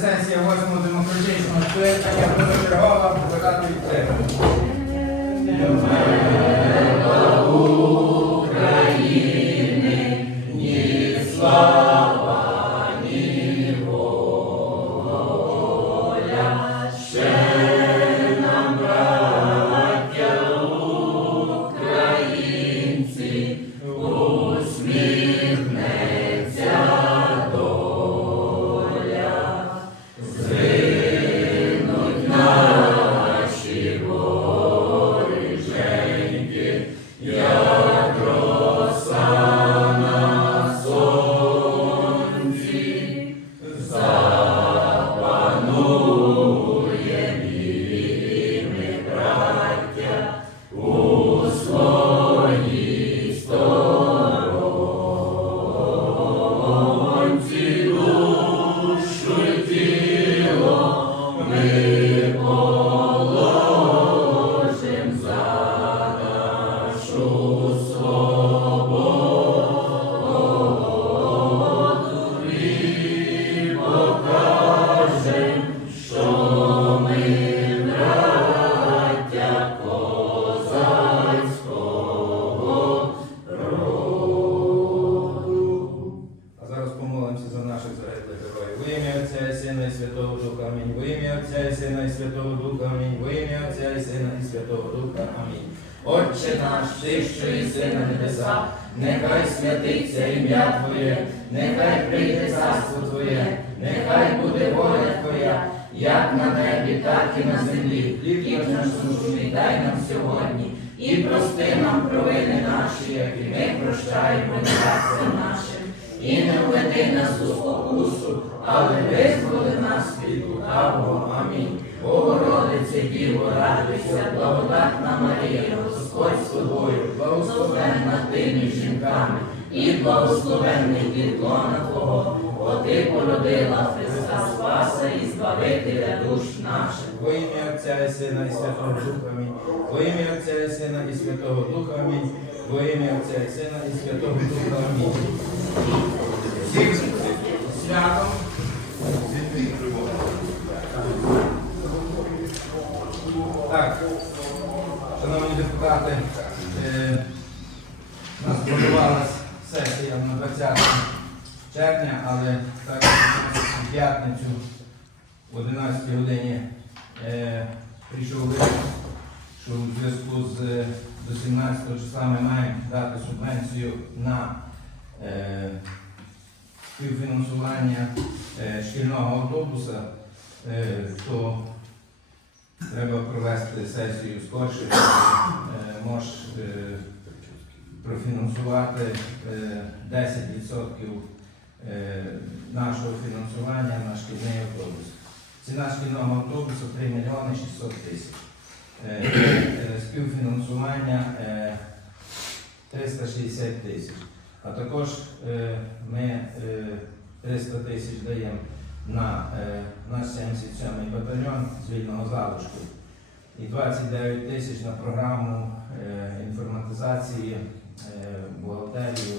Сесія 8 демократичного скликання позачергова показати відкрито. А Сина і Святого Духа. Амінь. Во ім'я Отця і Сина і Святого Духа. Амінь. Отче наш, ти, що єси на небесах, нехай святиться ім'я Твоє, нехай прийде царство Твоє, нехай буде воля Твоя, як на небі, так і на землі. Хліб наш насущний дай нам сьогодні, і прости нам провини наші, як і ми прощаємо нашим. І не введи нас у спокусу, але визволи нас від лукавого. Амінь. Богородице, Діво, радуйся, благодатна Марія, Господь з тобою, благословенна ти між жінками, і благословенний підлона Твого, бо ти породила Христа Спаса і Збавителя душ наших. Во ім'я Отця і Сина і Святого Духа. Амінь. Во ім'я Отця і Сина і Святого Духа. Амінь. Во ім'я Отця і Сина і Святого Духа. Амінь. Всіх святом. Так, шановні депутати, е, у нас планувалась сесія на 20 червня, але так у п'ятницю в 11 годині е, прийшов лист, що у зв'язку з до 17 числа ми маємо дати субвенцію на е, співфінансування шкільного автобуса, то треба провести сесію скорше, щоб е, е, профінансувати е, 10% е, нашого фінансування на шкільний автобус. Ціна шкільного автобусу 3 мільйони 600 тисяч. Е, е, Співфінансування е, 360 тисяч. А також е, ми е, 300 тисяч даємо на е, наш 77-й батальйон з вільного залишку і 29 тисяч на програму е, інформатизації, е, бухгалтерію,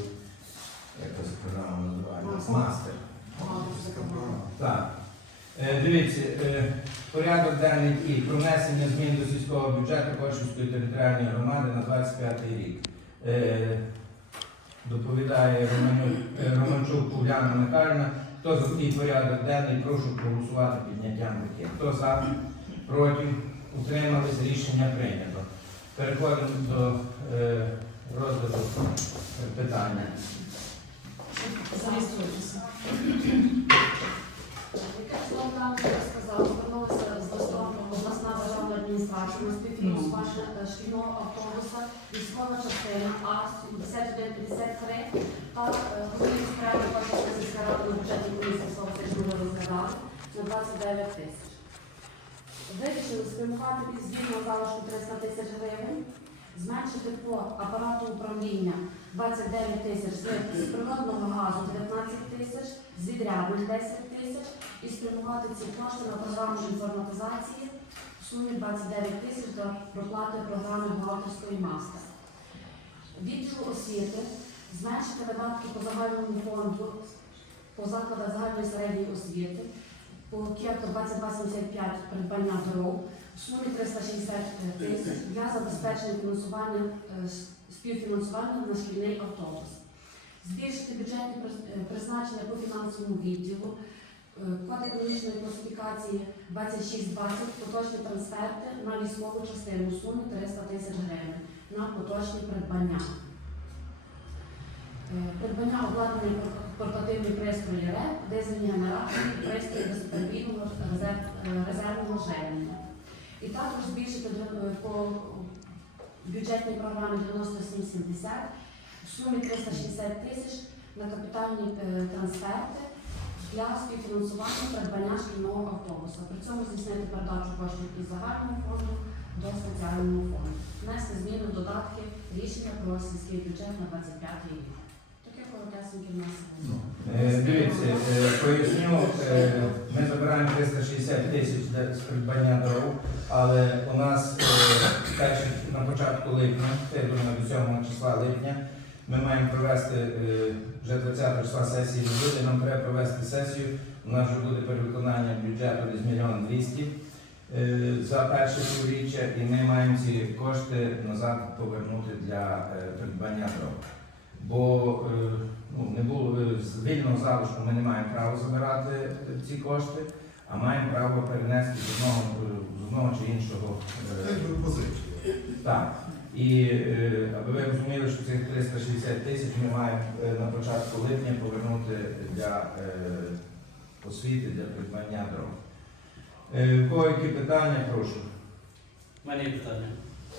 як це програма називається? Мастер. Так. Дивіться, порядок денний і про внесення змін до сільського бюджету Кошівської територіальної громади на 25 рік. Доповідає Романчук Уляна Михайлівна. Хто за такий порядок денний, прошу проголосувати підняттям руки. Хто за, проти, утримались, рішення прийнято. Переходимо до е, розгляду питання. Зареєструйтеся. Співфінансування е, шкільного автобуса військова частина А 7153 та головні справи Пашівська сільська рада на бюджетній комісії слово розглядали на 29 тисяч. Вирішили спрямувати під звітного залишку 300 тисяч гривень, зменшити по апарату управління 29 тисяч з природного газу 19 тисяч, з відрядних 10 тисяч і спрямувати ці кошти на програму інформатизації сумі 29 тисяч до проплати програми бухгалтерської мастер. Відділу освіти зменшити видатки по загальному фонду по закладах загальної середньої освіти по кепу 2275 придбання дров в сумі 360 тисяч для забезпечення фінансування е, співфінансування на шкільний автобус. Збільшити бюджетні е, призначення по фінансовому відділу. Е, Код економічної класифікації 2620 поточні трансферти на військову частину в сумі 300 тисяч гривень на поточні придбання. Е, Придбання обладнання пор- портативної пристрої РЕП, дизельні генератори пристрої безперебійного е, резервного живлення. І також збільшити по бюджетній програмі 9770 в сумі 360 тисяч на капітальні трансферти для співфінансування придбання шкільного автобуса. При цьому здійснити передачу коштів із загального фонду до спеціального фонду. Внести зміни додатки рішення про сільський бюджет на 25 рік. Таке коротесеньке. Ну, Е, Дивіться, е, поясню, е, ми забираємо 360 тисяч з придбання дров, але у нас перші на початку липня, я думаю, до 7 числа липня, ми маємо провести е, вже 20 числа сесії буде, нам треба провести сесію. У нас вже буде перевиконання бюджету десь мільйон двісті е, за перше півріччя, і ми маємо ці кошти назад повернути для е, придбання дров. Бо ну, не було з вільного залишку, ми не маємо права забирати ці кошти, а маємо право перенести з одного, з одного чи іншого. так. І е, аби ви розуміли, що цих 360 тисяч ми маємо е, на початку липня повернути для е, освіти, для придбання дров. В кого які питання, прошу. У мене є питання.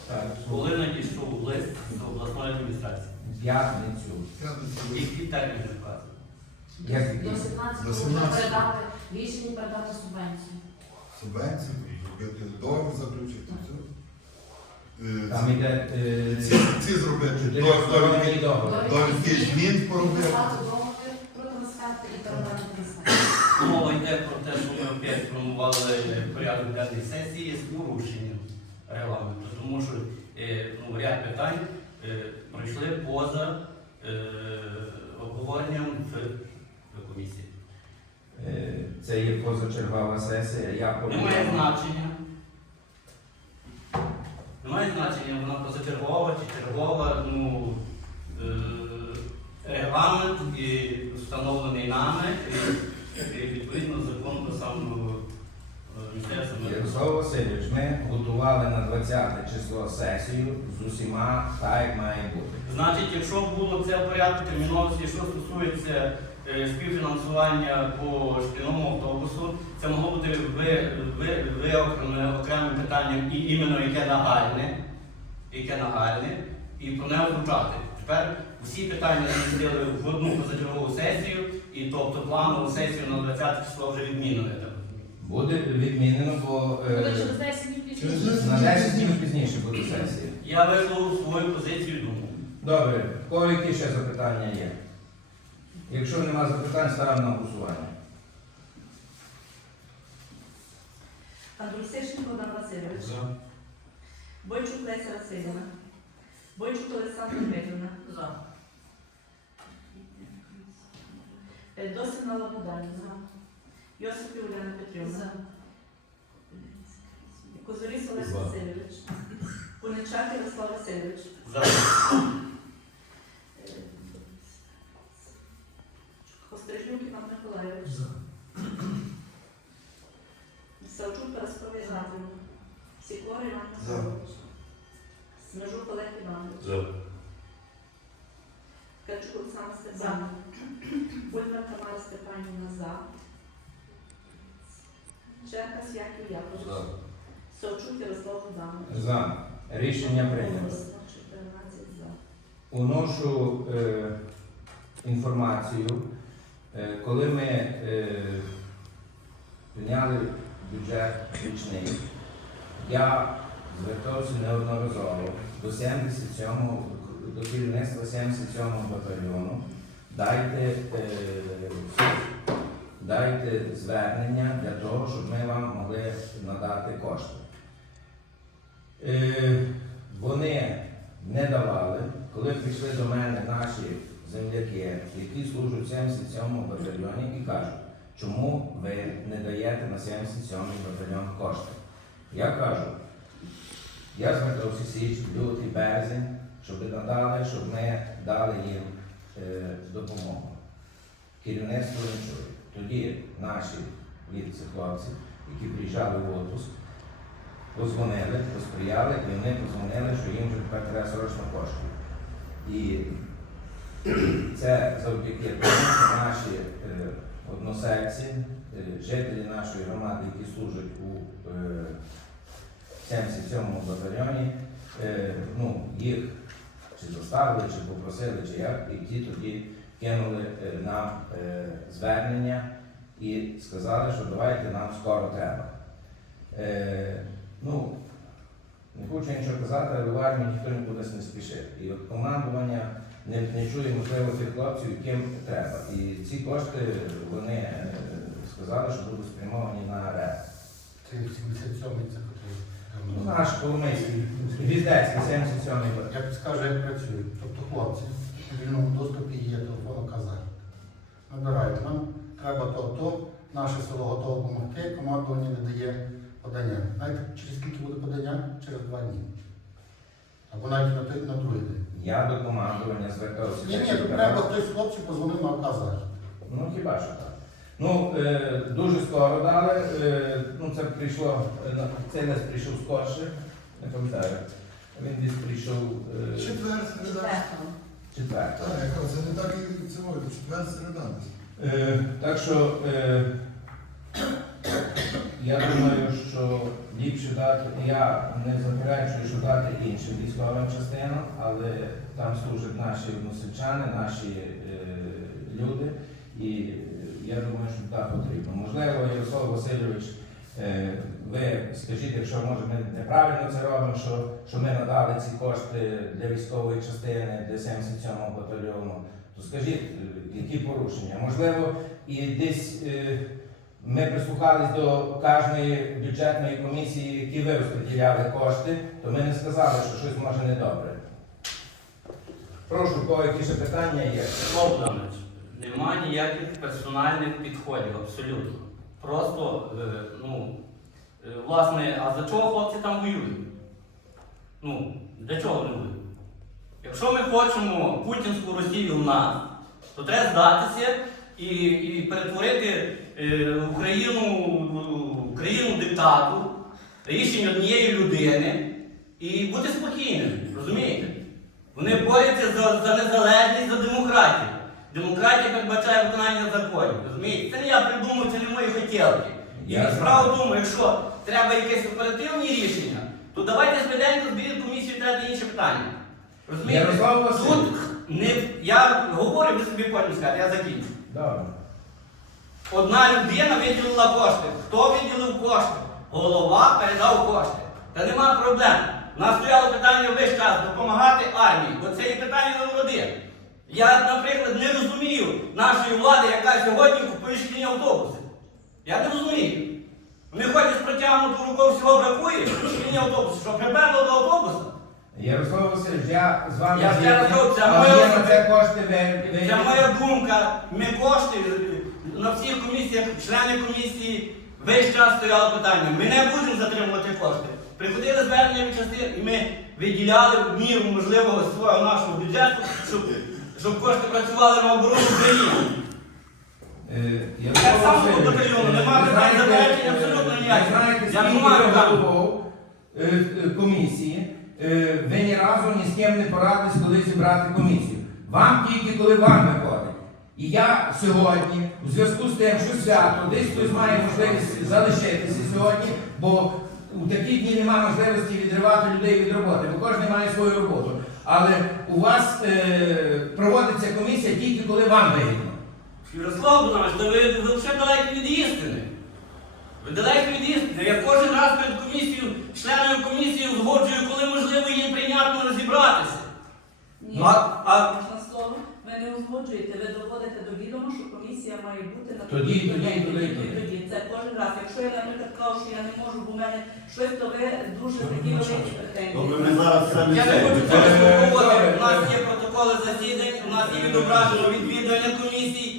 Так, Коли надійшов лист з обласної адміністрації? п'ятницю. П'ятницю Який термін вже вказаний? До 17 До можна 17. передати рішення передати субвенцію. субвенцію, зробити договір заключити. все. Е, Там іде е, Ці, ці зробити довідки, змін поробити. Мова йде про те, що ми опять сформували порядок денної сесії з порушенням регламенту, тому що е, ну, ряд питань е, пройшли поза е, обговоренням в, комісії. Е, Це є позачергова сесія. Я Немає значення. Немає значення, вона позачергова чи чергова, ну, е, регламент і встановлений нами, і, і відповідно закон про саму е, місцеве. Ярослав Васильович, ми готували на 20 число сесію з усіма так, як має бути. Значить, якщо було це в порядку терміновості, що стосується співфінансування по шкільному автобусу, це могло бути ви, ви, виокремлене окремим питанням і іменно яке нагальне, яке нагальне, і про не озвучати. Тепер усі питання змістили в одну позачергову сесію, і тобто планову сесію на 20 число вже відмінили. Буде відмінено, бо е, Буде через 10 днів Через пізніше. 10 на 10 днів пізніше буде сесія. Я висловив свою позицію і думку. Добре, в кого які ще запитання є? Якщо нема запитань, ставимо на голосування. Андрусишин Богдан Васильович. Бойчук Леся Васильівна. Бойчук Олександра Дмитрівна. За. Досина Лабуданівна. Йосип Уляна Петрівна. За. Козоріс Олег Васильович. Куничак Ярослав Васильович. За. Параскові Анатолій. Сікор Іван За. Михайлович. Смежук Олег Іванович. Качук Олександр Степанович. Бульмар Тамара Степанівна за. Черкас Яків Якович. Савчук Ярослав Жданович. За. Рішення прийнято. Уношу е, інформацію. Е, коли ми е, прийняли бюджет річний, я звертався неодноразово до 77-го, до керівництва 77-го батальйону. Дайте, е, дайте звернення для того, щоб ми вам могли надати кошти. Е, вони не давали, коли прийшли до мене наші земляки, які служать в 77-му батальйоні, і кажуть, чому ви не даєте на 77-й батальйон кошти. Я кажу, я звертався січень, лютий, березень, щоб надали, щоб ми дали їм е, допомогу. Керівництво не чує. Тоді наші від цих хлопців, які приїжджали в отпуск, позвонили, посприяли, і вони позвонили, що їм вже тепер треба срочно кошти. І це завдяки тому, що наші е, односельці, е, жителі нашої громади, які служать у е, 77-му батальйоні, е, ну, їх чи заставили, чи попросили, чи як, і ті тоді кинули е, нам е, звернення і сказали, що давайте нам скоро треба. Е, ну, не хочу нічого казати, але в армії ніхто нікуди не спішить. І от командування не, не чує, можливо, тих хлопців, яким треба. І ці кошти вони е, сказали, що будуть спрямовані на РЕС. Це 77-й, це Ну, котрий. наш Коломийський, Віздецький, 77-й год. Я підскажу, як працюють. Тобто хлопці в вільному доступі є телефон казар. Набирають, нам треба то, то, наше село готове допомогти, командування не дає подання. Знаєте, через скільки буде подання? Через два дні. Або навіть на, той- на другий день. Я до командування звертався. Ні, ні, тут треба хтось з хлопців позвонив на казар. Ну хіба що так. Ну, е, дуже скоро дали. Е, ну, це прийшло, е, на- цей лист прийшов скорше, не пам'ятаю. Він десь прийшов е, Четвер, середа. Четвертого. четвертого. Так, яка це не так і це може, четвер, середа. Е, так що е, я думаю, що ліпше дати, я не заперечую, що дати іншим військовим частинам, але там служать наші односельчани, наші е, люди, і е, я думаю, що так потрібно. Можливо, Ярослав Васильович, е, ви скажіть, якщо може ми неправильно це робимо, що, що ми надали ці кошти для військової частини, для 77-го батальйону, то скажіть, е, які порушення? Можливо, і десь е, ми прислухались до кожної бюджетної комісії, які ви розподіляли кошти, то ми не сказали, що щось може недобре. Прошу, кого які ще питання є? Богданович, немає ніяких персональних підходів, абсолютно. Просто, е, ну, е, власне, а за чого хлопці там воюють? Ну, для чого вони воюють? Якщо ми хочемо путінську Росію в нас, то треба здатися і, і перетворити Україну, в країну диктату, рішення однієї людини і бути спокійними, розумієте? Вони борються за, за незалежність, за демократію. Демократія передбачає виконання законів. Розумієте? Це не я придумав, це не мої хотілки. І справа тому, якщо треба якесь оперативні рішення, то давайте швиденько зберіть комісію та інше питання. Розумієте? Тут не я говорю, ви собі потім скажете, я закінчу. Добре. Одна людина виділила кошти. Хто виділив кошти? Голова передав кошти. Та нема проблем. У нас стояло питання весь час допомагати армії, бо це є питання номер один. Я, наприклад, не розумію нашої влади, яка сьогодні купує шкільні автобуси. Я не розумію. Вони ходять з протягнутою рукою, всього бракує, шкільні автобуси, що приперло до автобуса. Ярослав Васильович, я з вами Я це моя є на особи- це ви... Це моя думка. Ми кошти на всіх комісіях, члени комісії, весь час стояло питання. Ми не будемо затримувати кошти. Приходили звернення від частин, і ми виділяли в міру можливого свого нашого бюджету, щоб, щоб кошти працювали на оборону України. Е, Так само Васильович, батальйону, е, нема ви питань, заперечень е, абсолютно ніяких. Я скільки думаю, ви так. головою е, е, комісії, ви ні разу ні з ким не порадились, коли зібрати комісію. Вам тільки коли вам. І я сьогодні, у зв'язку з тим, що свято, десь хтось має можливість залишитися сьогодні, бо у такі дні немає можливості відривати людей від роботи, бо кожен має свою роботу. Але у вас е, проводиться комісія тільки коли вам вигідно. Ярослав Богданович, то ви, ви вже далекі від істини. Ви далекі від істини. Я кожен раз перед комісією, членами комісії узгоджую, коли можливо їм прийнятно розібратися. Ні, Ну, а, а не узгоджуєте, ви доводите до відома, що комісія має бути на Тоді, тоді, тоді, тоді, тоді. Це кожен раз. Якщо я, наприклад, кажу, що я не можу, бо в мене щось, то ви дуже такі великі претензії. Добре, ми зараз самі я не хочу це. слуховувати. У нас є протоколи засідань, у нас є відображено відвідування комісій.